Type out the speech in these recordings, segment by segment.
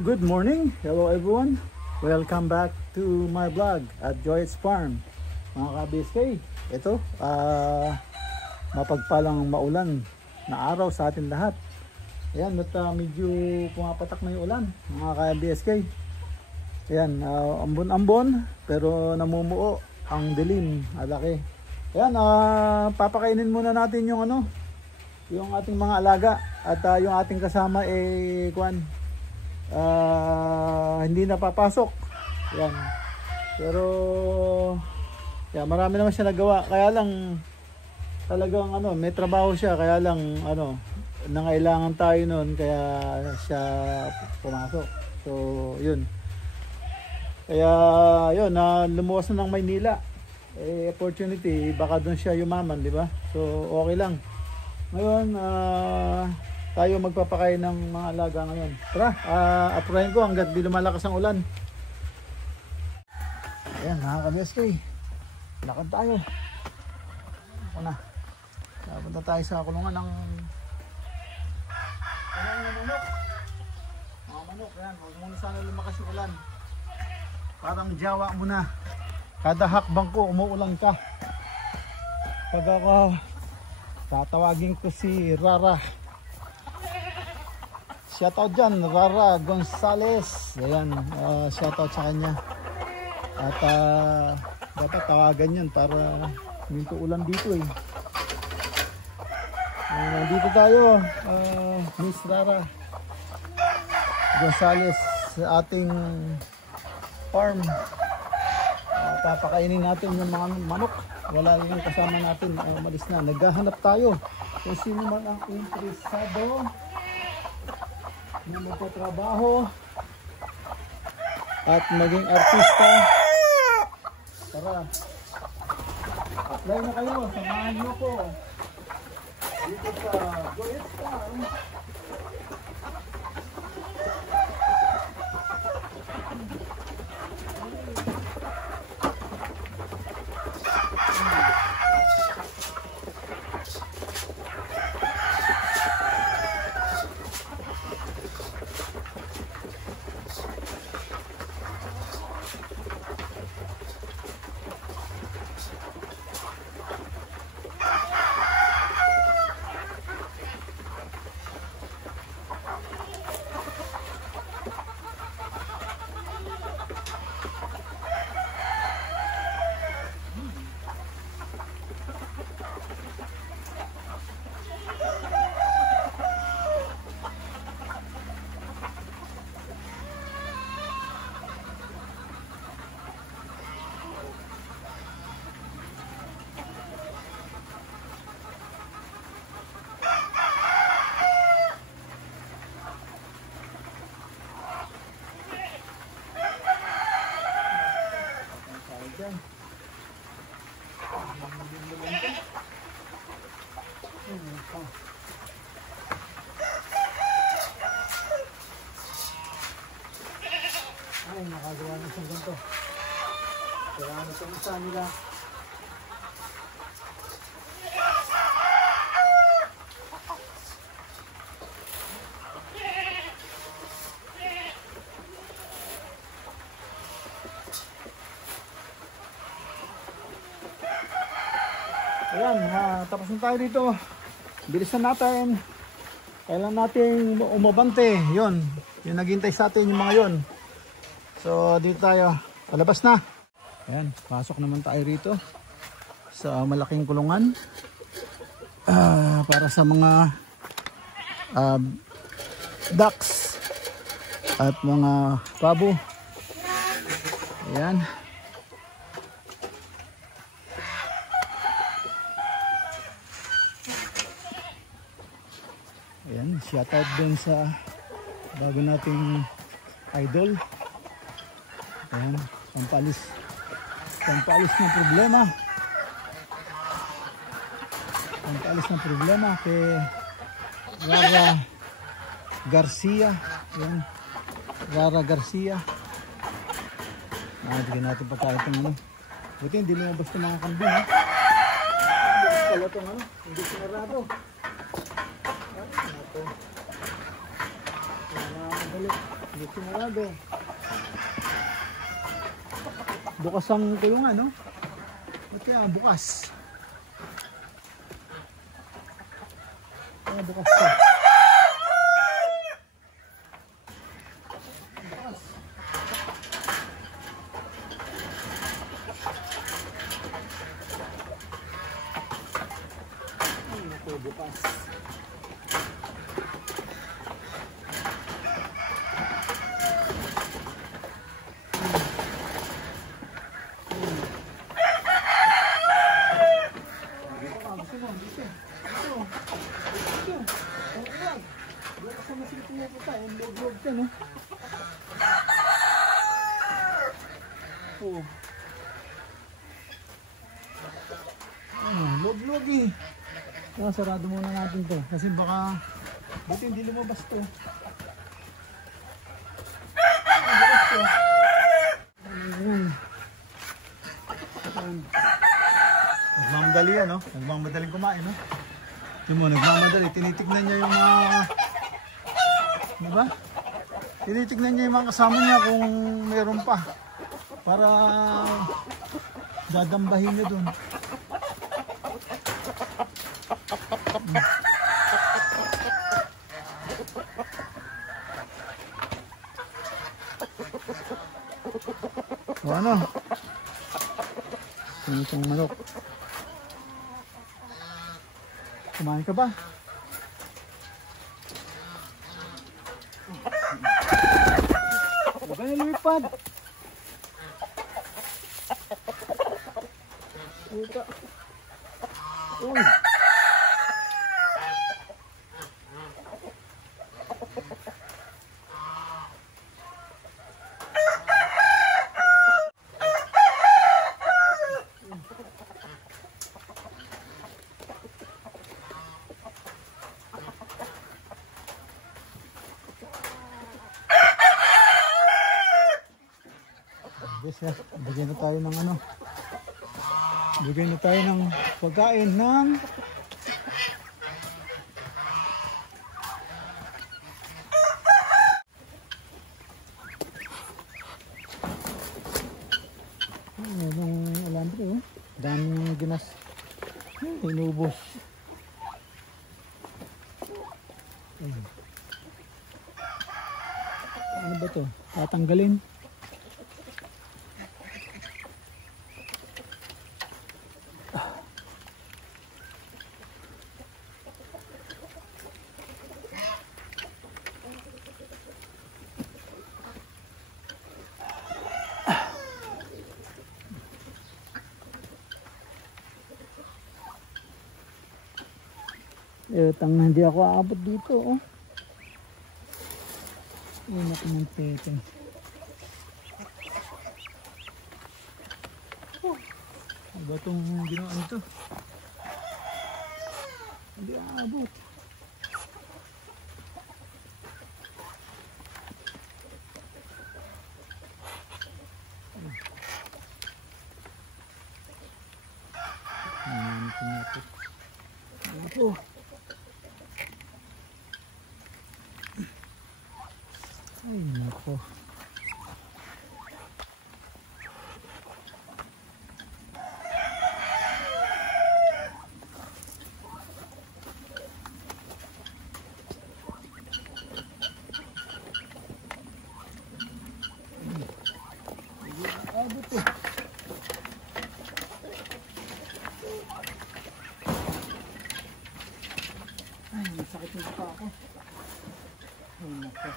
Good morning, hello everyone, welcome back to my vlog at Joyette's Farm. Mga ka-BSK, ito mapagpalang maulan na araw sa atin lahat. Ayan, at medyo pumapatak na yung ulan, mga ka-BSK. Ayan, ambon-ambon pero namumuo ang dilim, alaki. Ayan, papakainin muna natin yung yung ating mga alaga at yung ating kasama hindi napapasok. Yan. Pero marami naman siya nagawa. Kaya lang talagang may trabaho siya, kaya lang nangailangan tayo noon kaya siya pumasok. So, yun. Kaya yun, lumuwas na ng Maynila. Opportunity, baka doon siya yumaman, di ba? So, okay lang. Ngayon, tayo magpapakain ng mga alaga ngayon. Tara, apurahin ko hanggat di lumalakas ang ulan. Ayan, mga ka-BSK, lakad tayo. Punta tayo sa kulungan ng manok. Mga manok, ayan, huwag muna sana lumakas yung ulan. Parang Jawa muna. Kada hakbang ko, umuulan ka. Pag ako, tatawagin ko si Rara. Shoutout dyan, Rara Gonzales. Ayan, shoutout sa kanya. At dapat tawagan yan para minto ulan dito eh. Dito tayo, Miss Rara Gonzales sa ating farm. Papakainin natin yung mga manok. Wala yung kasama natin, umalis na. Naghahanap tayo kung sino man ang interesado na magtatrabaho at maging artista. Tara, apply na kayo, samahan nyo ko dito sa Joyette's Farm. Ay, nakagawa na siyang ganito. Kaya ano itong isa nila. Ayan, tapos na tayo dito. Bilisan natin. Kailan natin umabante. Yun. Yung naghintay sa atin yung mga yun. So, dito tayo. Palabas na. Ayan, pasok naman tayo rito. Sa malaking kulungan. Para sa mga ducks. At mga pabo. Ayan. Ayan, shoutout din sa bago nating idol. Ayan, pampalis ng problema. Pampalis ng problema kay Rara Garcia. Ayan, Rara Garcia. Bigyan natin pagkain itong ano. Buti hindi lumabas itong mga kambing. Buti pala itong ano, hindi sinarado. Ito. Hindi sinarado. Bukas ang kulungan, no? Ba't kaya bukas? Kaya bukas pa. Bukas. Ay, naku, bukas. Log-log eh. Sarado muna natin to kasi baka buti hindi lumabas to. Bukas to. Nagmamadali yan, no? Nagmamadaling kumain, no? Yung mo, nagmamadali. Tinitignan niya yung mga... Diba? Tinitignan niya yung mga kasama niya kung meron pa. Para dadambahin niya dun. O ano? Itong manok. Kumain ka ba? Huwag ka na lumipad. Uy. Yes, bigyan na tayo ng ano. Bigyan na tayo ng pagkain ng yung alambre, oh. Dami ng ginas. Inubos. Ano ba to? Tatanggalin. Tang na hindi ako aabot dito, oh. Inak ng tete. Ano ba itong ginawa nito? Hindi aabot. Ako. Ay, nako. Abot eh. Ay, masakit na pa ako. Ay, nako.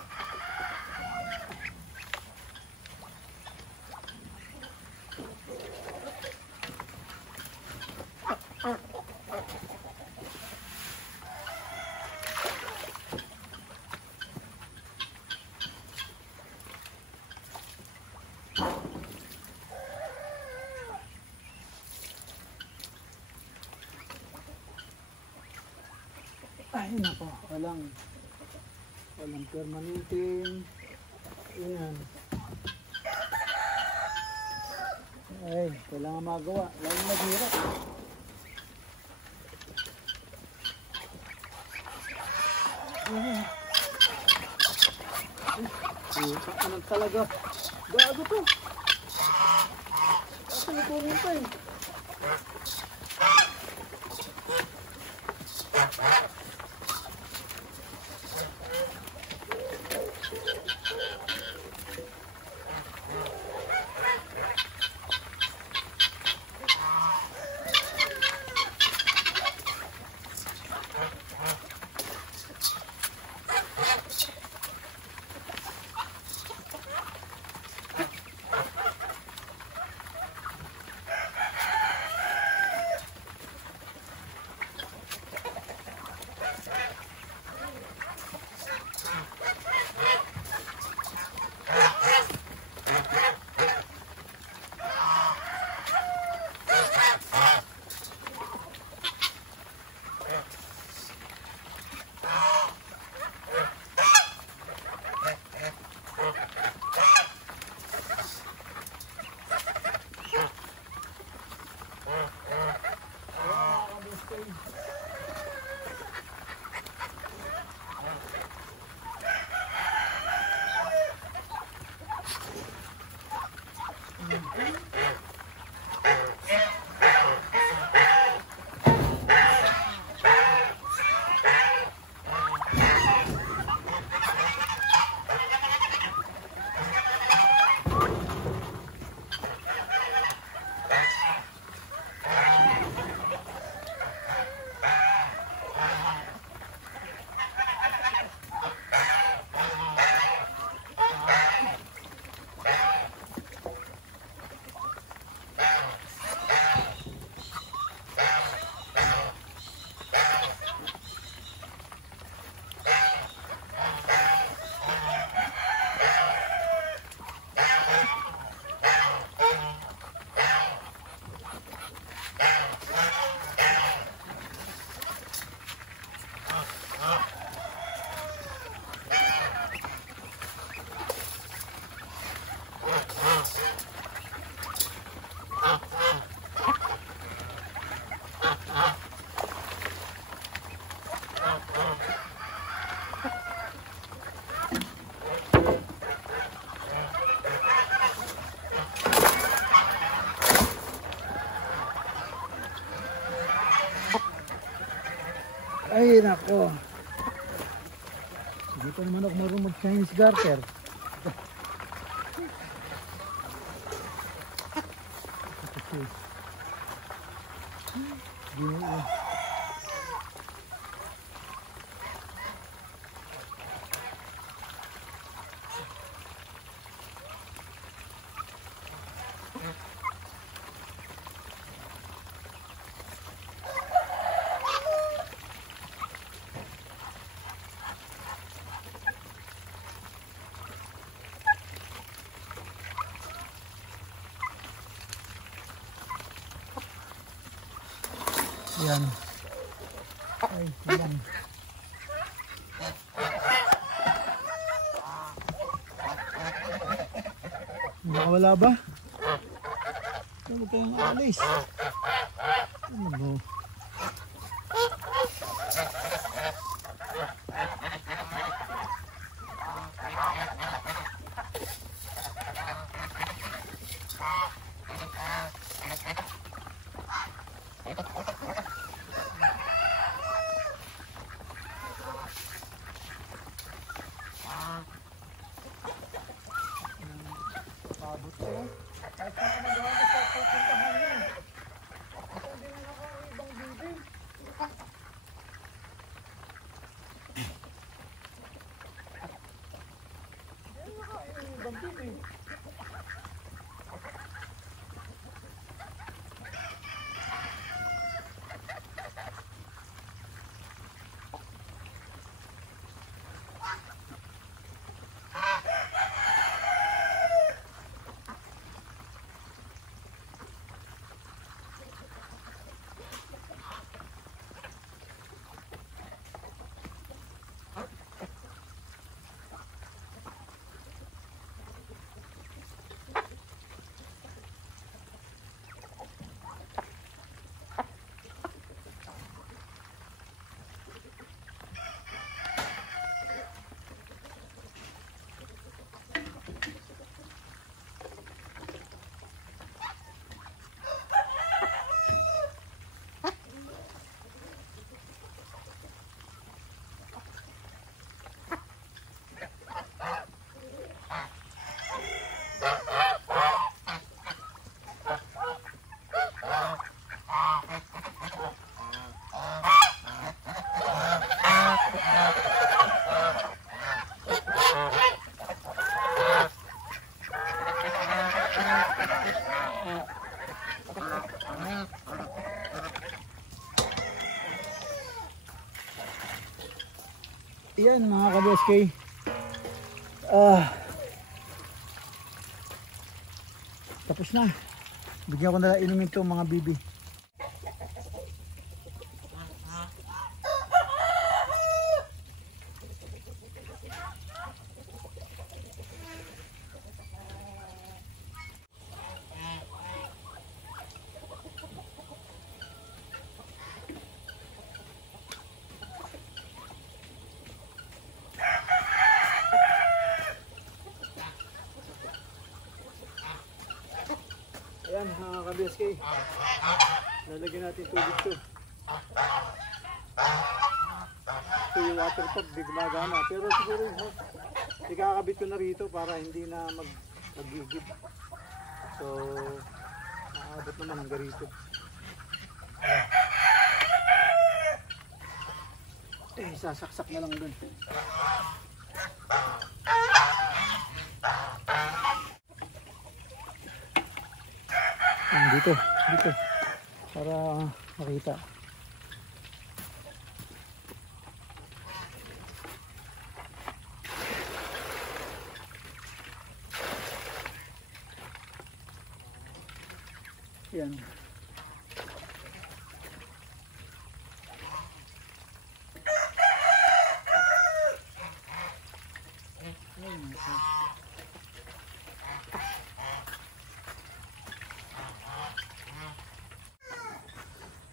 Ay, nako. Walang permanenting. Ayan. Ay, kailangan magawa. Lalo naghirap. Ayan. Ay, talaga. Gago to. Kasi nakunin pa eh. Ay, nako. Hindi pa naman ako marunong mag-Chinese garter. Yan. Ay, yan. Nakawala ba? Huwag kayong alis. Ano ba? Pabot ko. Kahit saan ka nagawa ko sa pupuntahan yun. Kasi hindi na ako ang ibang bibi. Hindi na ako ang ibang bibi. Yan mga ka-BSK. Tapos na. Bigyan ko na inumin itong mga bibi. Ayan mga ka-BSK, lalagyan natin tubig to. Ito yung water pump, di gumagana. Pero siguro yung hose, ikakabit ko na rito para hindi na mag-gigib. So, nakakabot naman hanggang rito. Sasaksak na lang dun. Dito para makita. Yan.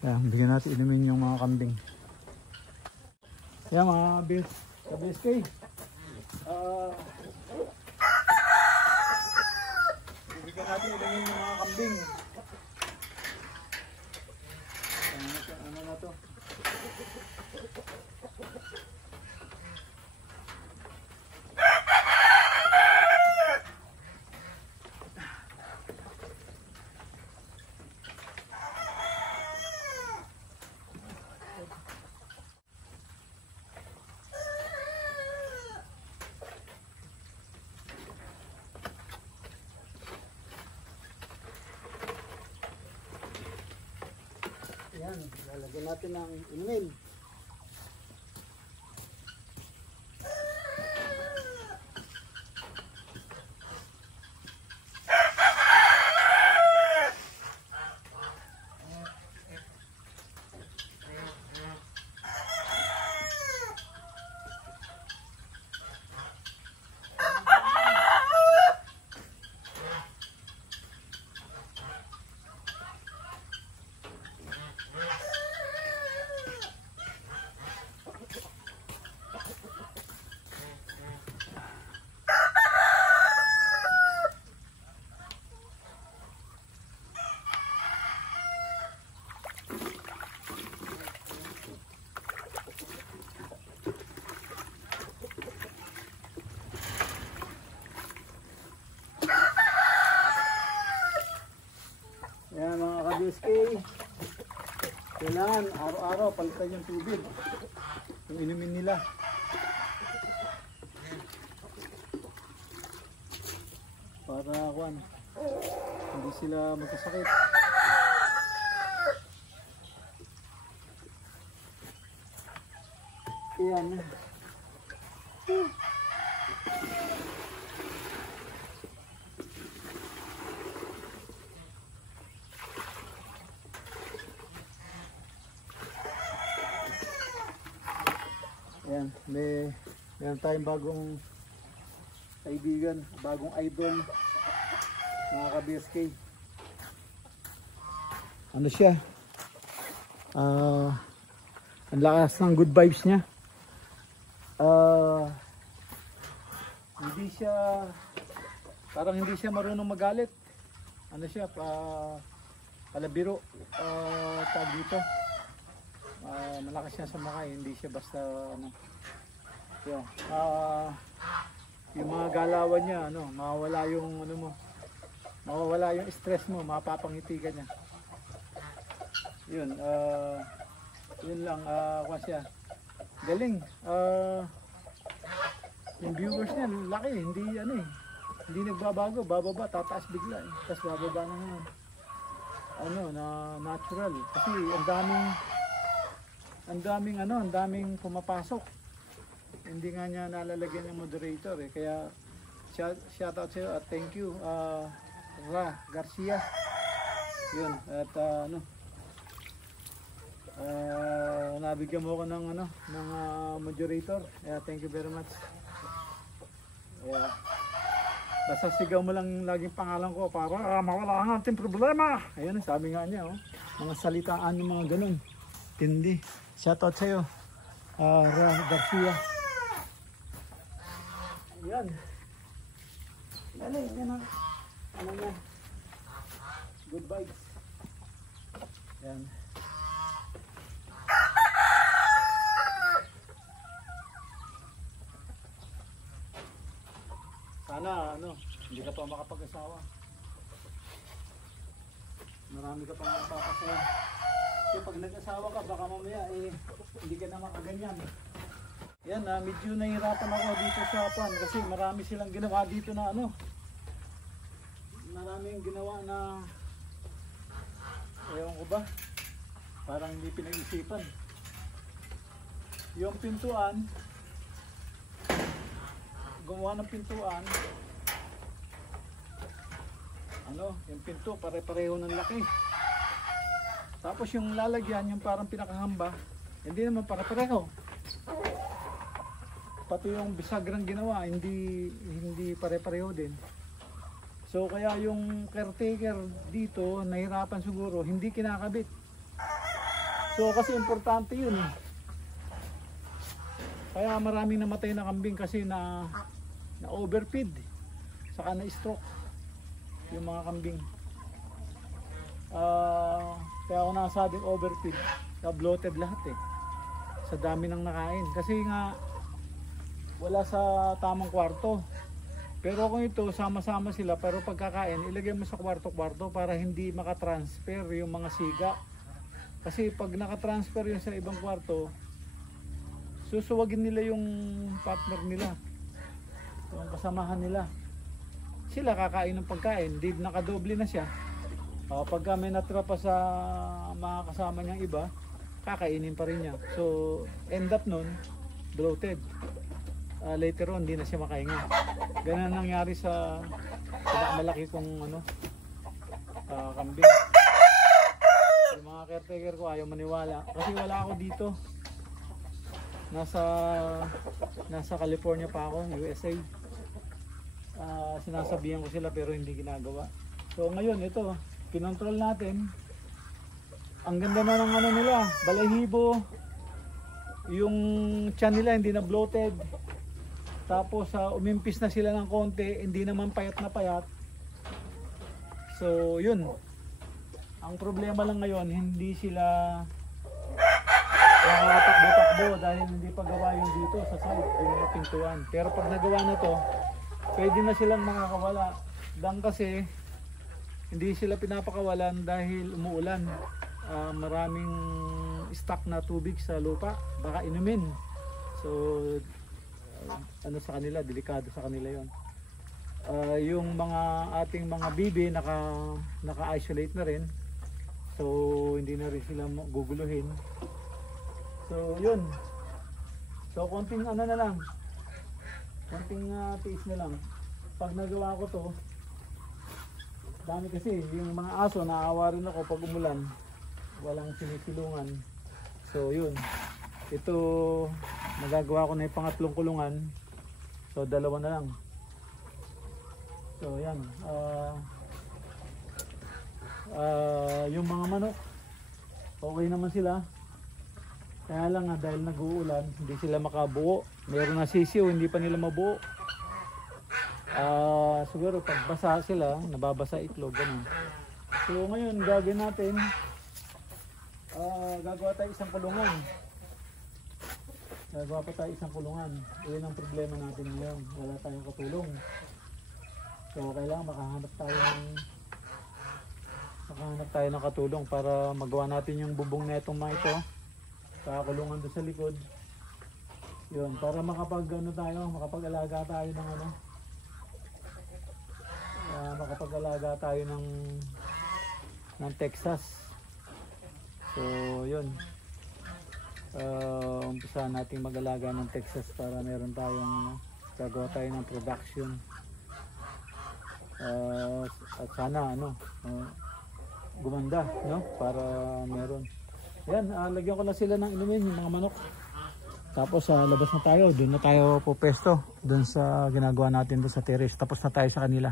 Yan, bigyan natin inumin yung mga kambing. Yan mga BSK. Bigyan natin inumin yung mga kambing. Ano na to? Yan, lalagyan natin ng inumin. Kailangan araw-araw palitan yung tubig. Yung inumin nila. Para hindi sila magkasakit. Ayan. Ayan, meron tayong bagong kaibigan, bagong idol, mga ka-BSK. Ano siya? Ang lakas ng good vibes niya. Parang hindi siya marunong magalit. Ano siya, palabiro, tag dito. Malakas siya sa makay, hindi siya basta ano. Yeah. Yung mga galawan niya, mawawala yung mawawala yung stress mo, mapapangiti ka niya. Yun, yun lang, siya. Galing. Yung viewers niya, laki, hindi nagbabago, bababa, tataas bigla, tapos bababa na naman. Na natural. Kasi ang daming pumapasok. Hindi nga niya nalalagyan ng moderator kaya shout out sa'yo at thank you Ra Garcia. Yun, at nabigyan mo ko ng moderator. Thank you very much. Basta sigaw mo lang laging pangalan ko para mawala ang ating problema. Ayun, sabi nga niya, mga salitaan yung mga ganun. Tindi. Shout out sa'yo, Ra Garcia. Ayan. Yan na. Ano yan? Good vibes. Yan. Sana hindi ka pa makapag-asawa. Marami ka pang mapapasaya. Kasi pag nag-asawa ka, baka mamaya hindi ka na makaganyan. Yan, medyo nahihirapan ako dito sa Japan kasi marami silang ginawa dito na maraming ginawa na ewan ko ba, parang hindi pinag-isipan. Yung pintuan, gumawa ng pintuan, yung pinto pare-pareho ng laki. Tapos yung lalagyan, yung parang pinakahamba, hindi naman pare-pareho. Pati yung bisagrang ginawa, hindi pare-pareho din. So kaya yung caretaker dito, nahirapan siguro, hindi kinakabit. So kasi importante yun. Kaya maraming namatay na kambing kasi na overfeed, saka na stroke yung mga kambing. Kaya ako nasabing overfeed, bloated lahat sa dami ng nakain. Kasi nga wala sa tamang kwarto. Pero kung ito, sama-sama sila, pero pagkakain, ilagay mo sa kwarto-kwarto para hindi makatransfer yung mga siga. Kasi pag nakatransfer yun sa ibang kwarto, susuwagin nila yung partner nila, yung kasamahan nila. Sila kakain ng pagkain, di nakadoble na siya. Pagka may natira pa sa mga kasama niyang iba, kakainin pa rin niya. So, end up nun, bloated. Later on, hindi na siya makahinga. Ganun nangyari sa malaki kong kambing. Yung mga caretaker ko ayaw maniwala. Kasi wala ako dito. Nasa California pa ako, USA. Sinasabihan ko sila pero hindi ginagawa. So ngayon, ito, kinontrol natin. Ang ganda na ng nila, balahibo. Yung tiyan nila hindi na bloated. Tapos umimpis na sila ng konti, hindi naman payat na payat. So yun. Ang problema lang ngayon, hindi sila takbo-takbo dahil hindi pa gawa yung dito sa side, yung mga pintuan. Pero pag nagawa na to, pwede na silang makakawala. Dan kasi hindi sila pinapakawalan dahil umuulan. maraming stock na tubig sa lupa, baka inumin. So ano sa kanila, delikado sa kanila yon. Yung mga ating mga bibi naka-isolate na rin, so hindi na rin sila guguluhin. So yun, so konting ano na lang, konting tiis na lang. Pag nagawa ko to, dami kasi yung mga aso, naawa rin ako pag umulan, walang sinisilungan. So yun, ito magagawa ko na yung pangatlong kulungan, so dalawa na lang. So yan, yung mga manok okay naman sila, kaya lang dahil nag-uulan hindi sila makabuo. Meron na sisiw, hindi pa nila mabuo. Siguro pag basa sila, nababasa itlog, ganun. So ngayon gagawin natin, gagawa tayo isang kulungan. Gagawa pa tayo isang kulungan. Iyon ang problema natin ngayon, wala tayong katulong. So kailangan makahanap tayo ng katulong para magawa natin yung bubong na itong mga ito, kakulungan doon sa likod. Yun, para makapag-alaga tayo ng makapag-alaga tayo ng Texas. So yun, umpisa natin mag-alaga ng Texas para meron tayong gagawa tayo ng production. At sana gumanda, no? Para meron. Ayan, lagyan ko lang sila ng inumin, yung mga manok. Tapos labas na tayo, doon na tayo pupesto, doon sa ginagawa natin doon sa terrace. Tapos na tayo sa kanila.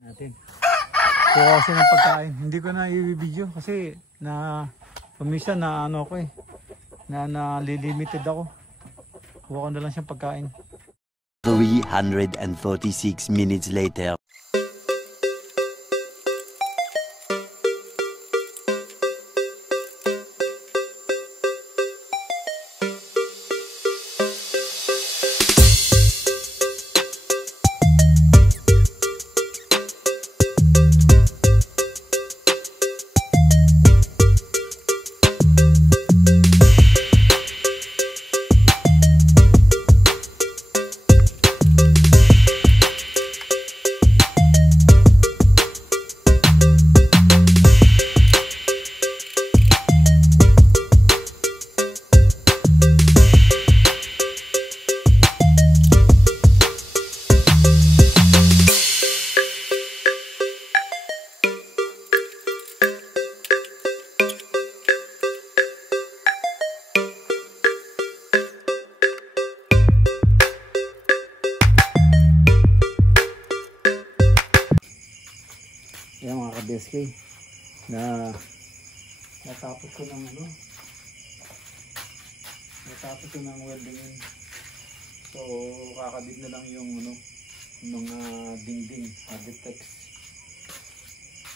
Natin. Kuha kasi ng pagkain. Hindi ko na i-video kasi paminsan na limited ako. Kuha ko na lang siyang pagkain. 346 minutes later. Yan mga ka-BSK, natapos ko ng weldingin. So kakabit na lang yung mga dingding, Agitex.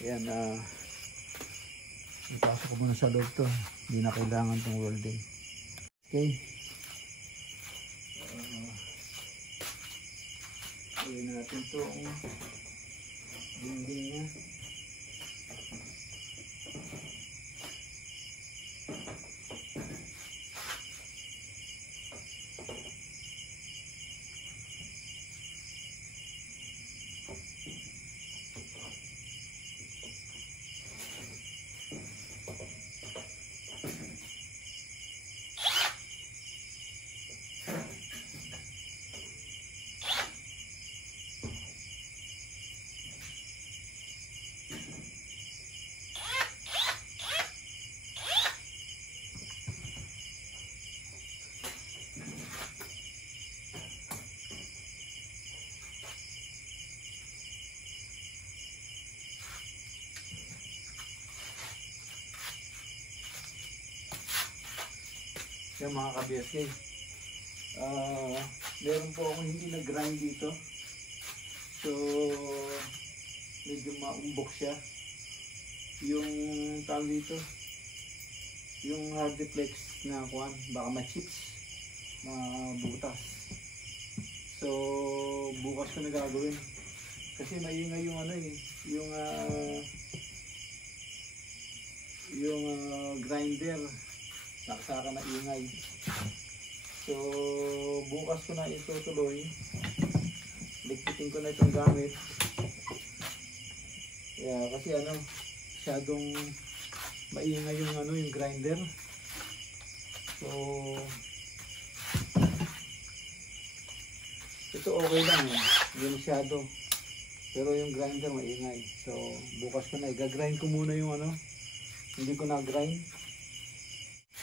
Yan, ipasok ko muna sa loob to, hindi na kailangan tong welding. Okay, gawin natin itong dingding niya. Yung mga ka-BSK. Meron po akong hindi nag-grind dito. So, medyo maumbok siya. Yung tawag dito, yung hard deflex na kuwan, baka ma-chips, mabutas. So, bukas ko na gagawin. Kasi maingay yung ano eh, yung grinder, naksaka na ingay. So, bukas ko na itutuloy. Ligpitin ko na itong gamit. Yeah, kasi ano, masyadong maingay yung ano, yung grinder. So, ito okay lang eh, hindi masyado. Pero yung grinder maingay. So, bukas ko na, i-grind ko muna yung ano, hindi ko na-grind.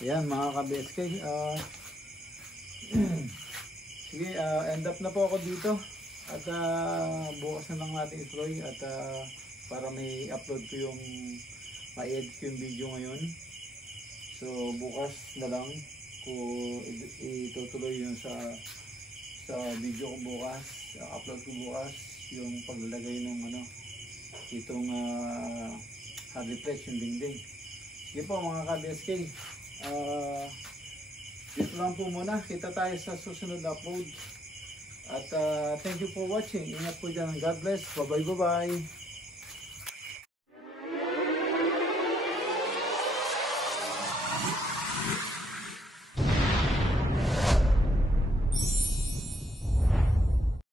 Ayan mga ka-BSK. Sige, end up na po ako dito. At bukas na lang natin ituloy. At para may upload ko yung, ma-edit ko yung video ngayon. So, bukas na lang ko itutuloy yun sa video ko bukas. Upload ko bukas yung paglalagay ng ano, itong hard reflex, yung dingding. Sige po mga ka-BSK, dito lang po muna, kita tayo sa susunod na upload. At thank you for watching. Ingat po dyan, God bless, bye bye.